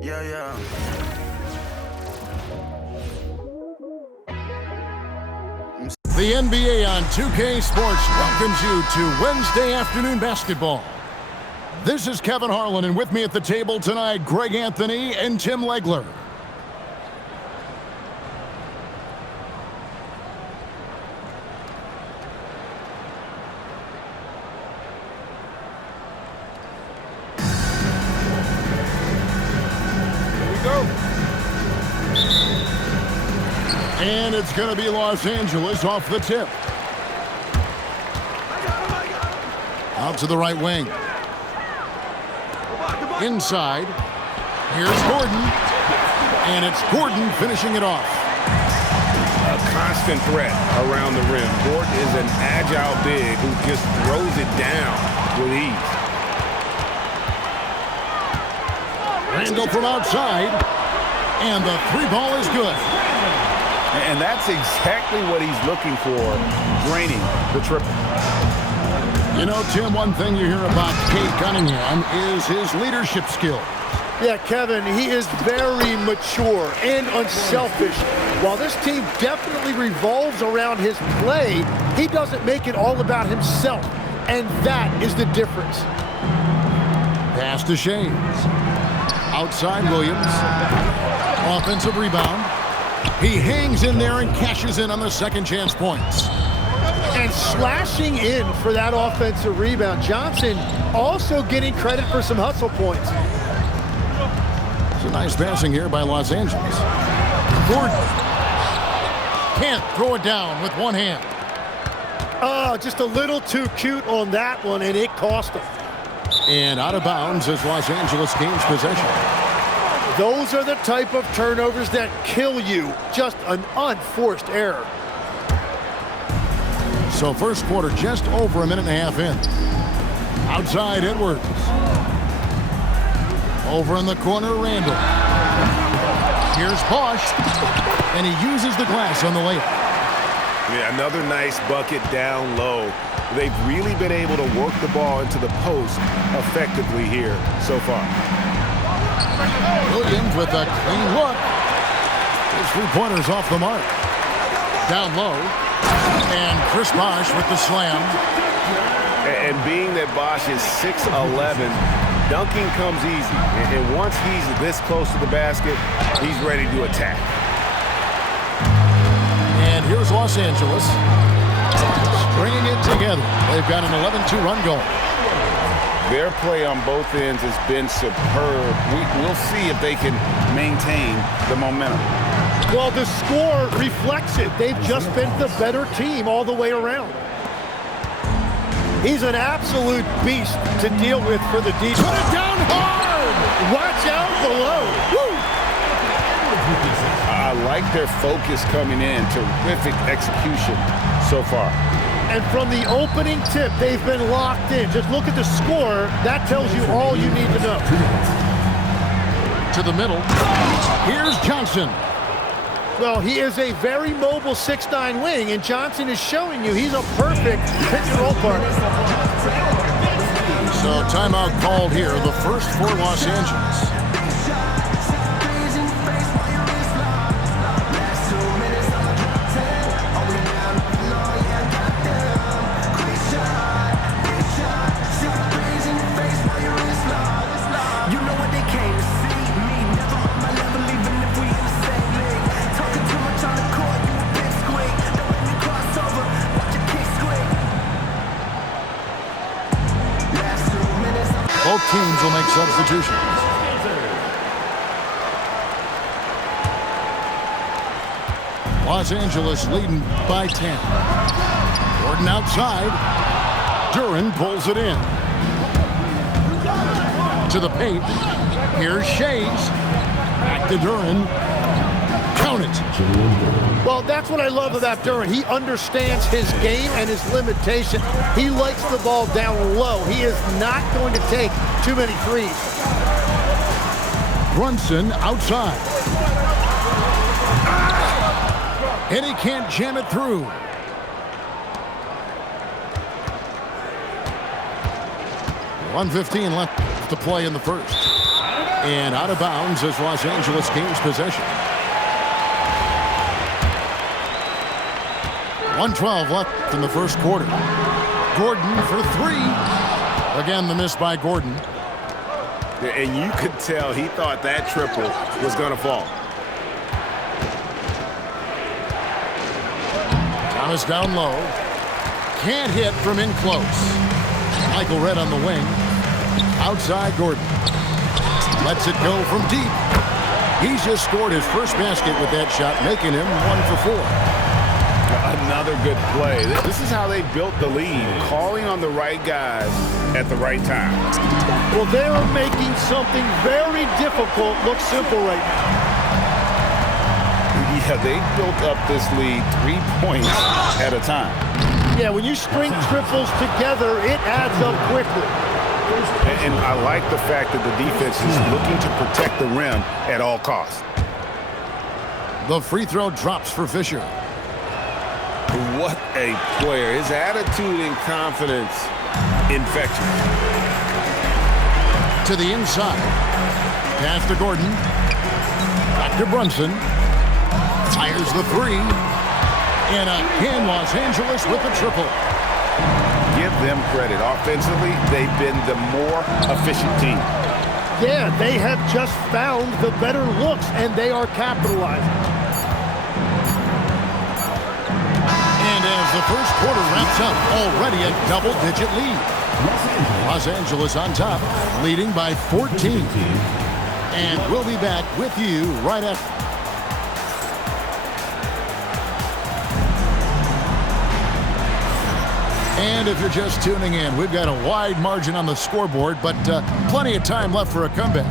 Yeah, yeah. The NBA on 2K Sports welcomes you to Wednesday afternoon basketball. This is Kevin Harlan, and with me at the table tonight, Greg Anthony and Tim Legler. And it's going to be Los Angeles off the tip. Out to the right wing. Inside. Here's Gordon. And it's Gordon finishing it off. A constant threat around the rim. Gordon is an agile big who just throws it down with ease. Randall from outside. And the three ball is good. And that's exactly what he's looking for, draining the triple. You know, Tim, one thing you hear about Cade Cunningham is his leadership skills. Yeah, Kevin, he is very mature and unselfish. While this team definitely revolves around his play, he doesn't make it all about himself. And that is the difference. Pass to Shays. Outside Williams. Offensive rebound. He hangs in there and cashes in on the second chance points. And slashing in for that offensive rebound. Johnson also getting credit for some hustle points. It's a nice passing here by Los Angeles. Gordon can't throw it down with one hand. Oh, just a little too cute on that one, and it cost him. And out of bounds as Los Angeles gains possession. Those are the type of turnovers that kill you. Just an unforced error. So first quarter just over a minute and a half in. Outside Edwards. Over in the corner, Randall. Here's Bosch. And he uses the glass on the layup. Yeah, another nice bucket down low. They've really been able to work the ball into the post effectively here so far. Williams with a clean look. His three-pointers off the mark. Down low. And Chris Bosch with the slam. And being that Bosch is 6'11", dunking comes easy. And once he's this close to the basket, he's ready to attack. And here's Los Angeles. Stringing it together. They've got an 11-2 run goal. Their play on both ends has been superb. We'll see if they can maintain the momentum. Well, the score reflects it. They've just been the better team all the way around. He's an absolute beast to deal with for the defense. Put it down hard! Watch out below. Woo! I like their focus coming in. Terrific execution so far. And from the opening tip, they've been locked in. Just look at the score. That tells you all you need to know. To the middle. Here's Johnson. Well, he is a very mobile 6'9" wing, and Johnson is showing you he's a perfect pick-and-roll partner. So timeout called here, the first for Los Angeles. Both teams will make substitutions. Los Angeles leading by 10. Gordon outside. Duran pulls it in. To the paint. Here's Shays. Back to Duran. Count it. Well, that's what I love about Duran. He understands his game and his limitation. He likes the ball down low. He is not going to take too many threes. Brunson outside. And he can't jam it through. .115 left to play in the first. And out of bounds as Los Angeles gains possession. 1:12 left in the first quarter. Gordon for three. Again, the miss by Gordon. And you could tell he thought that triple was going to fall. Thomas down low. Can't hit from in close. Michael Redd on the wing. Outside Gordon. Lets it go from deep. He's just scored his first basket with that shot, making him 1 for 4. Another good play. This is how they built the lead, calling on the right guys at the right time. Well, they are making something very difficult look simple right now. Yeah, they built up this lead 3 points at a time. Yeah, when you string triples together, it adds up quickly. And I like the fact that the defense is looking to protect the rim at all costs. The free throw drops for Fisher. What a player. His attitude and confidence infectious. To the inside. Pass to Gordon. Back to Brunson. Fires the three. And again, Los Angeles with the triple. Give them credit. Offensively, they've been the more efficient team. Yeah, they have just found the better looks, and they are capitalizing. And as the first quarter wraps up, already a double-digit lead. Los Angeles on top, leading by 14. And we'll be back with you right after. And if you're just tuning in, we've got a wide margin on the scoreboard, but plenty of time left for a comeback.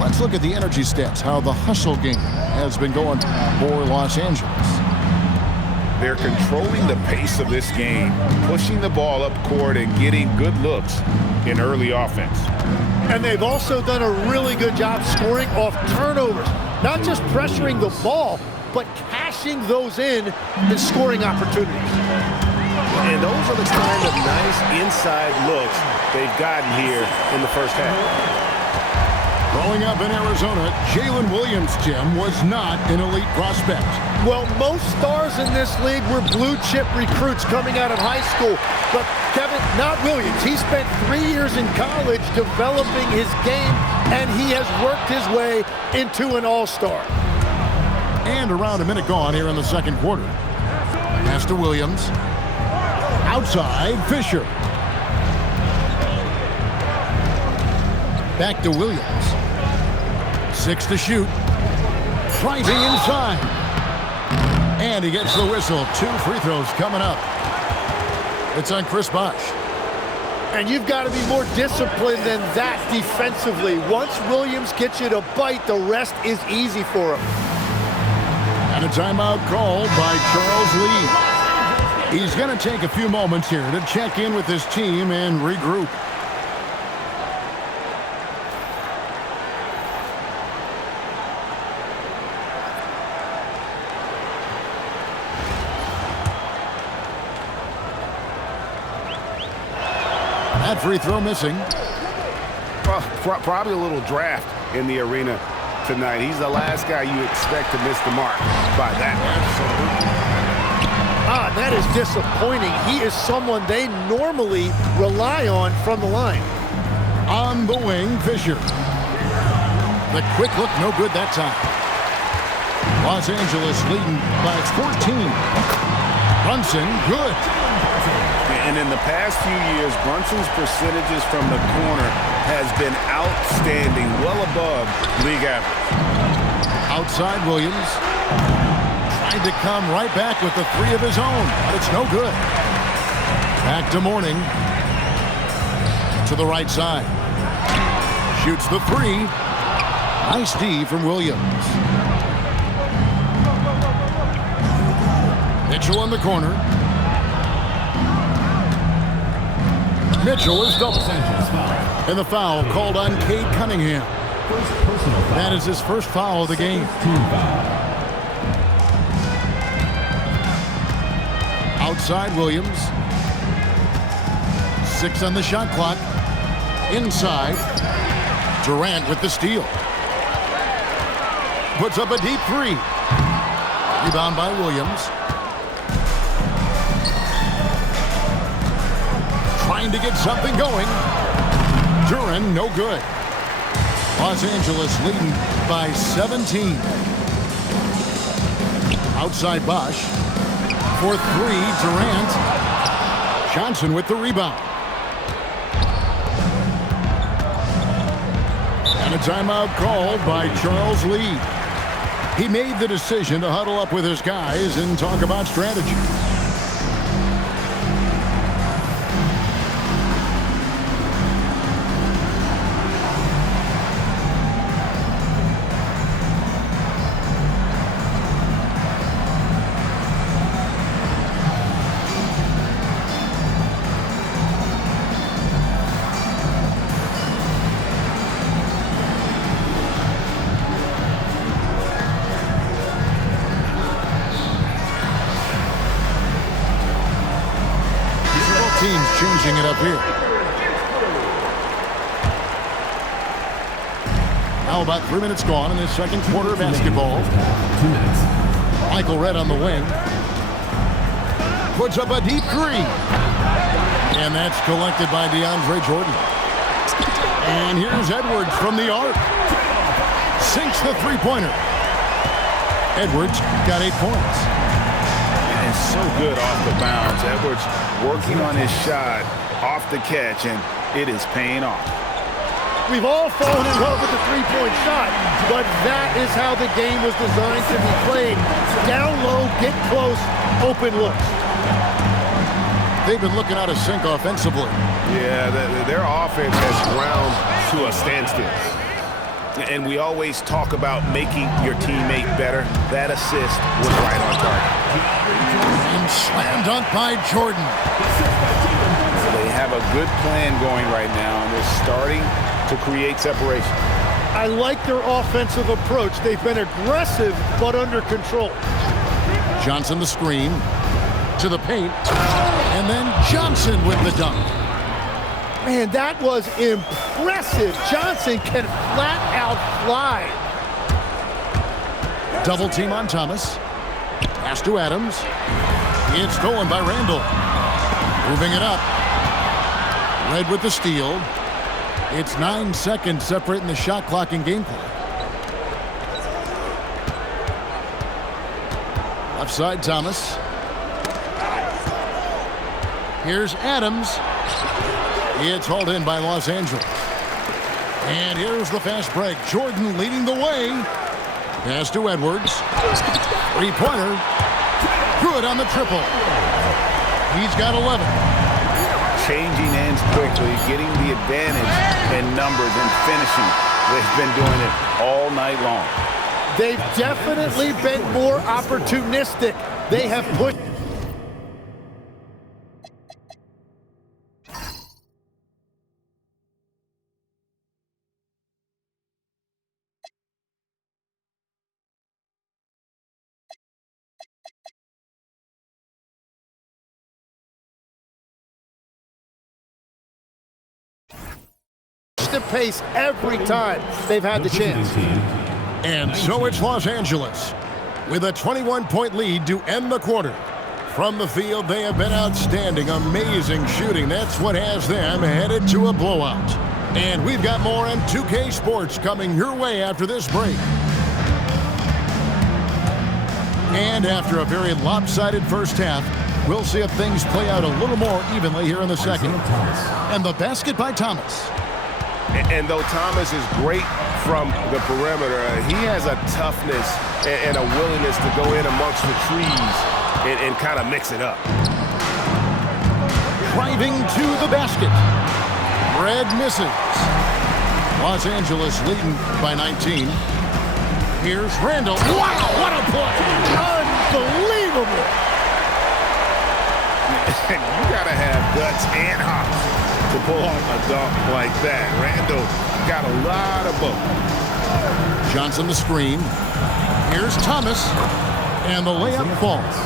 Let's look at the energy stats, how the hustle game has been going for Los Angeles. They're controlling the pace of this game, pushing the ball up court and getting good looks in early offense. And they've also done a really good job scoring off turnovers. Not just pressuring the ball, but cashing those in and scoring opportunities. And those are the kind of nice inside looks they've gotten here in the first half. Growing up in Arizona, Jalen Williams, Jim, was not an elite prospect. Well, most stars in this league were blue-chip recruits coming out of high school. But, Kevin, not Williams. He spent 3 years in college developing his game, and he has worked his way into an all-star. And around a minute gone here in the second quarter. Pass to Williams. Outside, Fisher. Back to Williams. 6 to shoot. Rising inside. And he gets the whistle. 2 free throws coming up. It's on Chris Bosh. And you've got to be more disciplined than that defensively. Once Williams gets you to bite, the rest is easy for him. And a timeout called by Charles Lee. He's going to take a few moments here to check in with his team and regroup. That free throw missing. Probably a little draft in the arena tonight. He's the last guy you expect to miss the mark by that. That is disappointing. He is someone they normally rely on from the line. On the wing, Fisher. The quick look, no good that time. Los Angeles leading by 14. Brunson, good. And in the past few years, Brunson's percentages from the corner has been outstanding, well above league average. Outside Williams. Tried to come right back with the three of his own, but it's no good. Back to Mourning. To the right side. Shoots the three. Nice D from Williams. Mitchell in the corner. Mitchell is doubled. And the foul called on Cade Cunningham. That is his first foul of the game. Outside Williams. 6 on the shot clock. Inside. Durant with the steal. Puts up a deep three. Rebound by Williams. Trying to get something going. Duran, no good. Los Angeles leading by 17. Outside Bosch. For three, Durant. Johnson with the rebound. And a timeout called by Charles Lee. He made the decision to huddle up with his guys and talk about strategy. Teams changing it up here. Now about 3 minutes gone in this second quarter of basketball. 2 minutes. Michael Redd on the wing. Puts up a deep three. And that's collected by DeAndre Jordan. And here's Edwards from the arc. Sinks the three-pointer. Edwards got 8 points. And so good off the bounds. Edwards working on his shot off the catch, and it is paying off. We've all fallen in love with the three-point shot, but that is how the game was designed to be played. Down low, get close, open looks. They've been looking out of sync offensively. Yeah, their offense has ground to a standstill. And we always talk about making your teammate better. That assist was right on target. And slam dunk by Jordan. They have a good plan going right now, and they're starting to create separation. I like their offensive approach. They've been aggressive, but under control. Johnson the screen. To the paint. And then Johnson with the dunk. Man, that was impressive. Johnson can flat out fly. Double team on Thomas. Pass to Adams. It's stolen by Randall. Moving it up. Red with the steal. It's 9 seconds separating the shot clock and game clock. Left side, Thomas. Here's Adams. It's hauled in by Los Angeles. And here's the fast break. Jordan leading the way. Pass to Edwards. Three-pointer. Good on the triple. He's got 11. Changing ends quickly, getting the advantage in numbers and finishing. They've been doing it all night long. They've definitely been more opportunistic. They have put... the pace every time they've had the chance. And so it's Los Angeles with a 21-point lead to end the quarter. From the field, they have been outstanding, amazing shooting. That's what has them headed to a blowout. And we've got more on 2K Sports coming your way after this break. And after a very lopsided first half, we'll see if things play out a little more evenly here in the second. And the basket by Thomas. And though Thomas is great from the perimeter, he has a toughness and a willingness to go in amongst the trees and kind of mix it up. Driving to the basket. Red misses. Los Angeles leading by 19. Here's Randall. Wow, what a play! Unbelievable! You gotta have guts and hops to pull off a dunk like that. Randall got a lot of both. Johnson the screen. Here's Thomas. And the layup falls.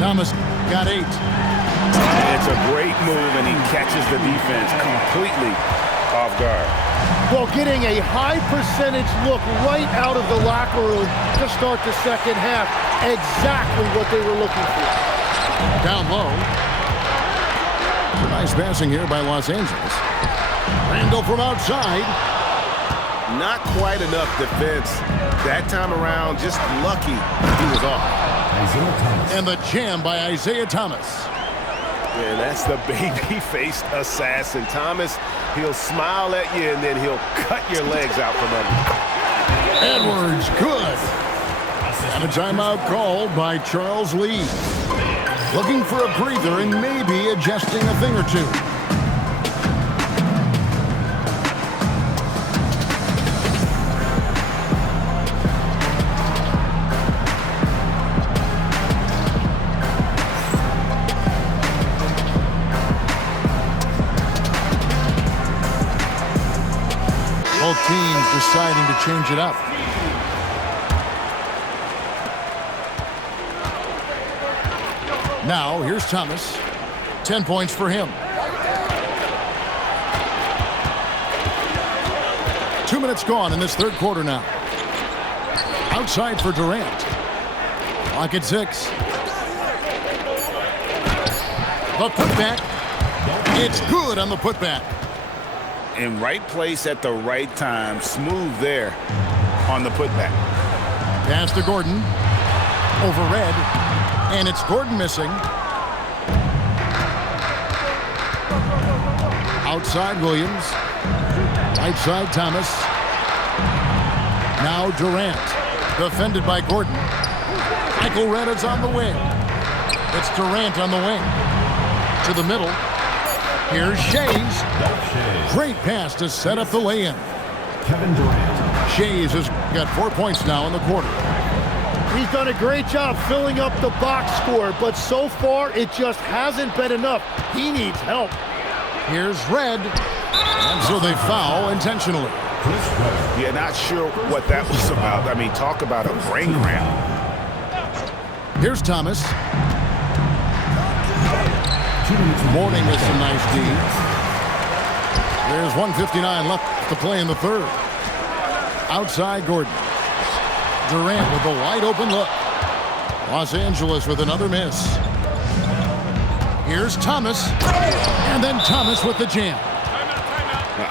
Thomas got 8. It's a great move, and he catches the defense completely off guard. Well, getting a high percentage look right out of the locker room to start the second half. Exactly what they were looking for. Down low. Nice passing here by Los Angeles. Randall from outside. Not quite enough defense that time around. Just lucky he was off. And the jam by Isaiah Thomas. And that's the baby-faced assassin. Thomas, he'll smile at you, and then he'll cut your legs out from under. Edwards, good. And a timeout called by Charles Lee. Looking for a breather and maybe adjusting a thing or two. Both teams deciding to change it up. Now, here's Thomas. 10 points for him. 2 minutes gone in this third quarter now. Outside for Durant. Clock at 6. The putback. It's good on the putback. In right place at the right time. Smooth there on the putback. Pass to Gordon. Over Red. And it's Gordon missing. Outside Williams. Right side Thomas. Now Durant. Defended by Gordon. Michael Red is on the wing. It's Durant on the wing. To the middle. Here's Shays. Great pass to set up the lay-in. Kevin Durant. Shays has got 4 points now in the quarter. He's done a great job filling up the box score, but so far it just hasn't been enough. He needs help. Here's Red. And so they foul intentionally. Yeah, not sure what that was about. I mean, talk about a brain cramp. Here's Thomas. Morning with some nice D. There's 1:59 left to play in the third. Outside Gordon. Durant with a wide open look. Los Angeles with another miss. Here's Thomas. And then Thomas with the jam.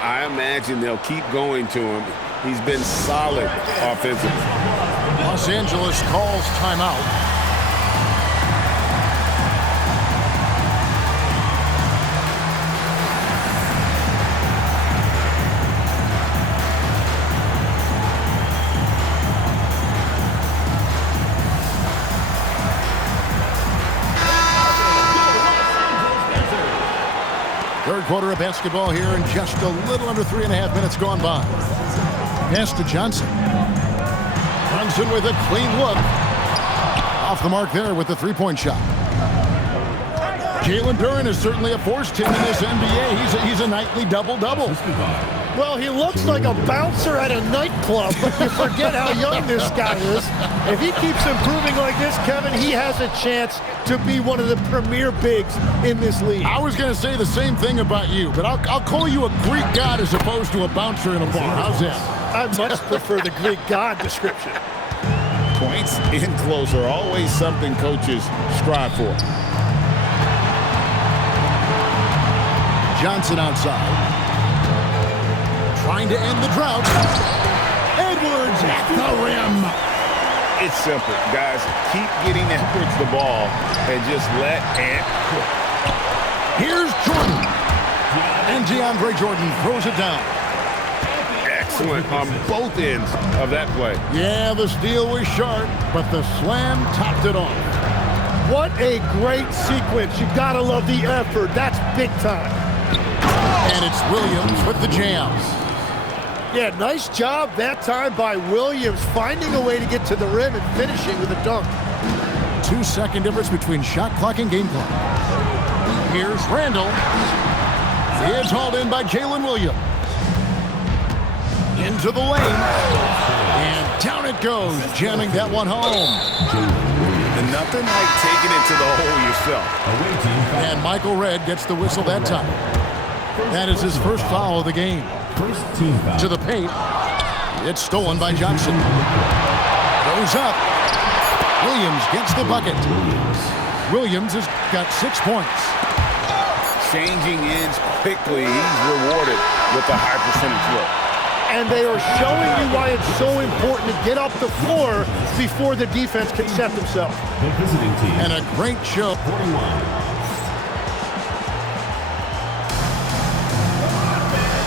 I imagine they'll keep going to him. He's been solid offensively. Los Angeles calls timeout. Third quarter of basketball here, and just a little under 3.5 minutes gone by. Pass to Johnson. Johnson with a clean look. Off the mark there with the three-point shot. Jalen Duren is certainly a force team in this NBA. He's a nightly double-double. Well, he looks like a bouncer at a nightclub, but you forget how young this guy is. If he keeps improving like this, Kevin, he has a chance to be one of the premier bigs in this league. I was going to say the same thing about you, but I'll call you a Greek god as opposed to a bouncer in a bar. How's that? I much prefer the Greek god description. Points in close are always something coaches strive for. Johnson outside. Trying to end the drought. Edwards at the rim. It's simple, guys. Keep getting Edwards the ball and just let Ant cook. Here's Jordan. And DeAndre Jordan throws it down. Excellent on both ends of that play. Yeah, the steal was sharp, but the slam topped it off. What a great sequence. You gotta love the effort. That's big time. And it's Williams with the jams. Yeah, nice job that time by Williams, finding a way to get to the rim and finishing with a dunk. 2-second difference between shot clock and game clock. Here's Randall. It's hauled in by Jalen Williams. Into the lane. And down it goes, jamming that one home. And nothing like taking it to the hole yourself. And Michael Red gets the whistle that time. That is his first foul of the game. First team foul. To the paint. It's stolen by Johnson. Goes up. Williams gets the bucket. Williams has got 6 points. Changing ends quickly. He's rewarded with a high percentage look. And they are showing you why it's so important to get off the floor before the defense can set themselves. The visiting team. And a great show. 41.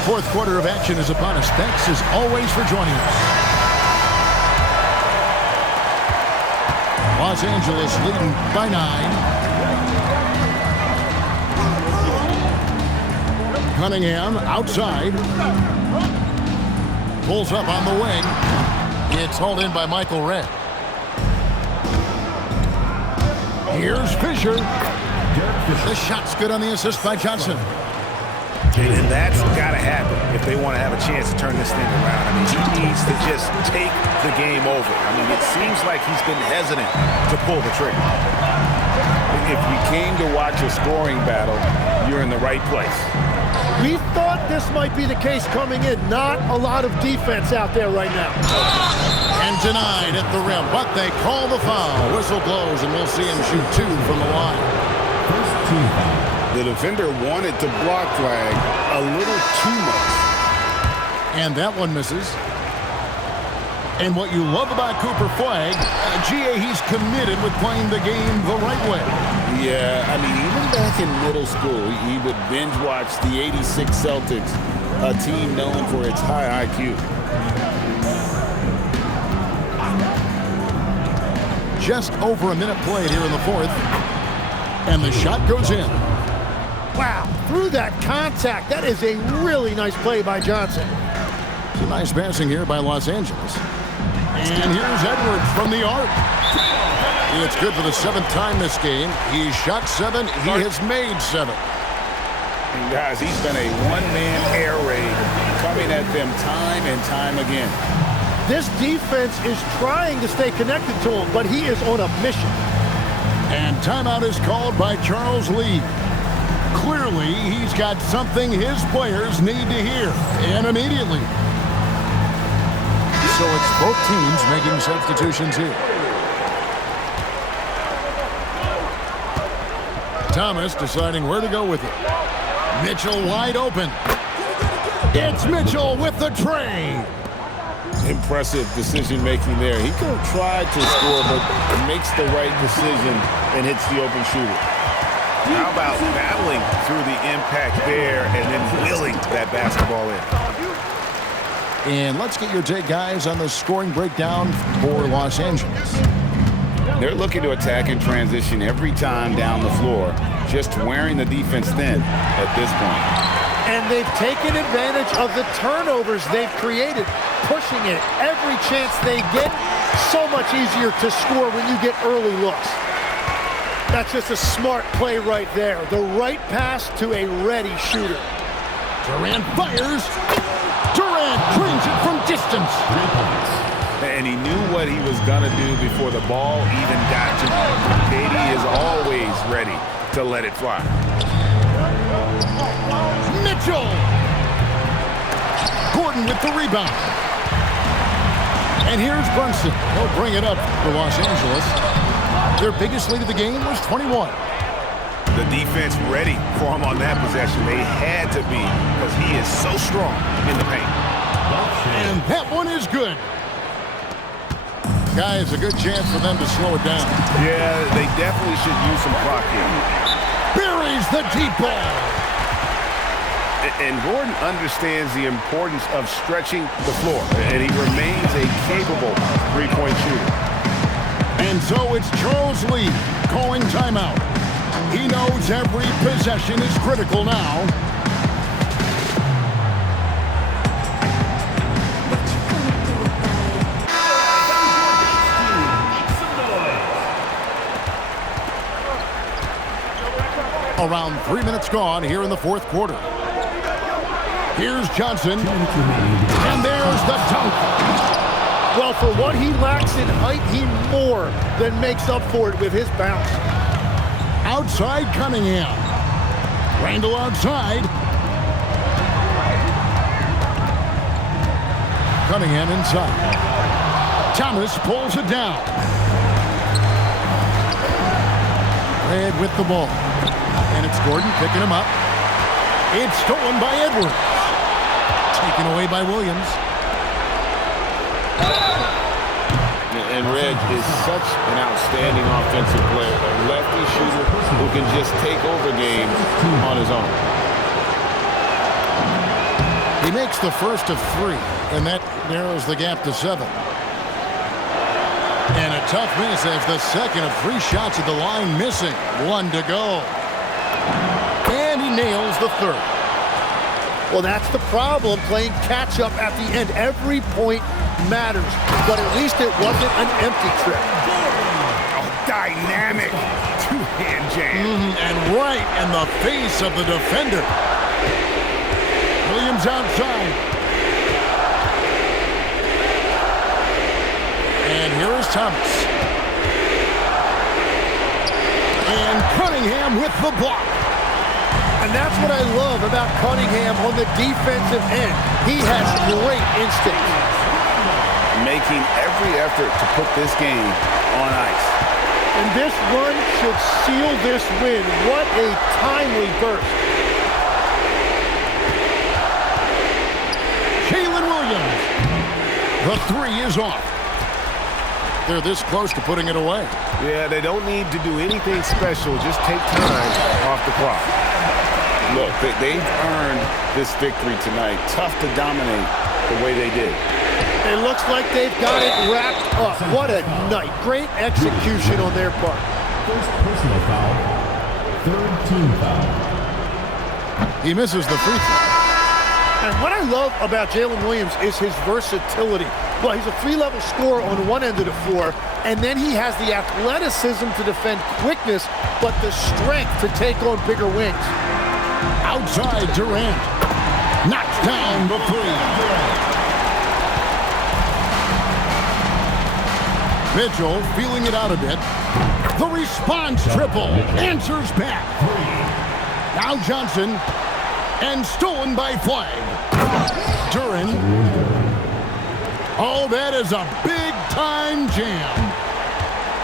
Fourth quarter of action is upon us. Thanks as always for joining us. Los Angeles leading by 9. Cunningham outside. Pulls up on the wing. It's hauled in by Michael Redd. Here's Fisher. The shot's good on the assist by Johnson. And that's got to happen if they want to have a chance to turn this thing around. I mean, he needs to just take the game over. I mean, it seems like he's been hesitant to pull the trigger. If you came to watch a scoring battle, you're in the right place. We thought this might be the case coming in. Not a lot of defense out there right now. And denied at the rim, but they call the foul. Whistle blows, and we'll see him shoot 2 from the line. First team foul. The defender wanted to block flag a little too much. And that one misses. And what you love about Cooper Flag, GA, he's committed with playing the game the right way. Yeah, I mean, even back in middle school, he would binge watch the '86 Celtics, a team known for its high IQ. Just over a minute played here in the fourth. And the shot goes in. Wow, through that contact, that is a really nice play by Johnson. It's a nice passing here by Los Angeles. And here's Edwards from the arc. It's good for the 7th time this game. He's shot 7. He has made 7. And guys, he's been a one-man air raid coming at them time and time again. This defense is trying to stay connected to him, but he is on a mission. And timeout is called by Charles Lee. Clearly, he's got something his players need to hear, and immediately. So it's both teams making substitutions here. Thomas deciding where to go with it. Mitchell wide open. It's Mitchell with the tray. Impressive decision-making there. He could have tried to score, but makes the right decision and hits the open shooter. How about battling through the impact there and then wheeling that basketball in? And let's get your take, guys, on the scoring breakdown for Los Angeles. They're looking to attack in transition every time down the floor, just wearing the defense thin at this point. And they've taken advantage of the turnovers they've created, pushing it every chance they get. So much easier to score when you get early looks. That's just a smart play right there. The right pass to a ready shooter. Durant fires. Durant drains it from distance. And he knew what he was going to do before the ball even got to him. KD is always ready to let it fly. Mitchell. Gordon with the rebound. And here's Brunson. He'll bring it up for Los Angeles. Their biggest lead of the game was 21. The defense ready for him on that possession. They had to be because he is so strong in the paint. And that one is good. Guys, a good chance for them to slow it down. Yeah, they definitely should use some clock here. Buries the deep ball. And Gordon understands the importance of stretching the floor, and he remains a capable three-point shooter. And so it's Charles Lee calling timeout. He knows every possession is critical now. Around 3 minutes gone here in the fourth quarter. Here's Johnson. And there's the dunk. Well, for what he lacks in height, he more than makes up for it with his bounce. Outside Cunningham. Randall outside. Cunningham inside. Thomas pulls it down. Red with the ball. And it's Gordon picking him up. It's stolen by Edwards. Taken away by Williams. And Red is such an outstanding offensive player, a lefty shooter who can just take over games on his own. He makes the first of 3, and that narrows the gap to 7. And a tough miss as the second of 3 shots at the line missing. 1 to go. And he nails the third. Well, that's the problem, playing catch-up at the end. Every point matters, but at least it wasn't an empty trip. Oh, dynamic two-hand jam. And right in the face of the defender. Williams outside. And here is Thomas. And Cunningham with the block. And that's what I love about Cunningham on the defensive end. He has great instincts. Making every effort to put this game on ice. And this run should seal this win. What a timely burst. Jalen Williams. The 3 is off. They're this close to putting it away. Yeah, they don't need to do anything special. Just take time off the clock. Look, they've earned this victory tonight. Tough to dominate the way they did. It looks like they've got it wrapped up. What a night. Great execution on their part. First personal foul. Third team foul. He misses the free throw. And what I love about Jalen Williams is his versatility. Well, he's a 3-level scorer on one end of the floor, and then he has the athleticism to defend quickness, but the strength to take on bigger wings. Outside Durant. Knocks down the 3. Mitchell feeling it out a bit. The response triple. Answers back. Now Johnson. And stolen by Flag. Duran. Oh, that is a big-time jam.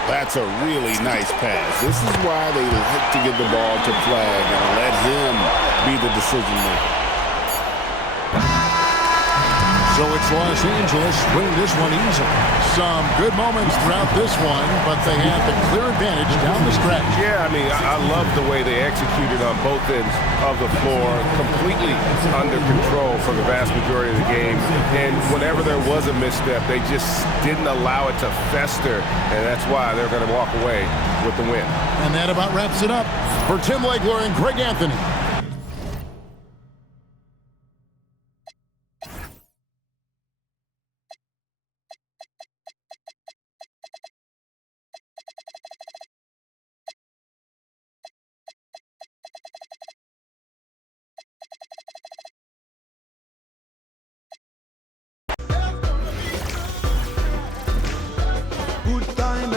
That's a really nice pass. This is why they like to give the ball to Flag and let him be the decision maker. So it's Los Angeles winning this one easily. Some good moments throughout this one, but they had the clear advantage down the stretch. Yeah, I mean, I love the way they executed on both ends of the floor, completely under control for the vast majority of the game. And whenever there was a misstep, they just didn't allow it to fester, and that's why they're going to walk away with the win. And that about wraps it up. For Tim Legler and Greg Anthony. Good time.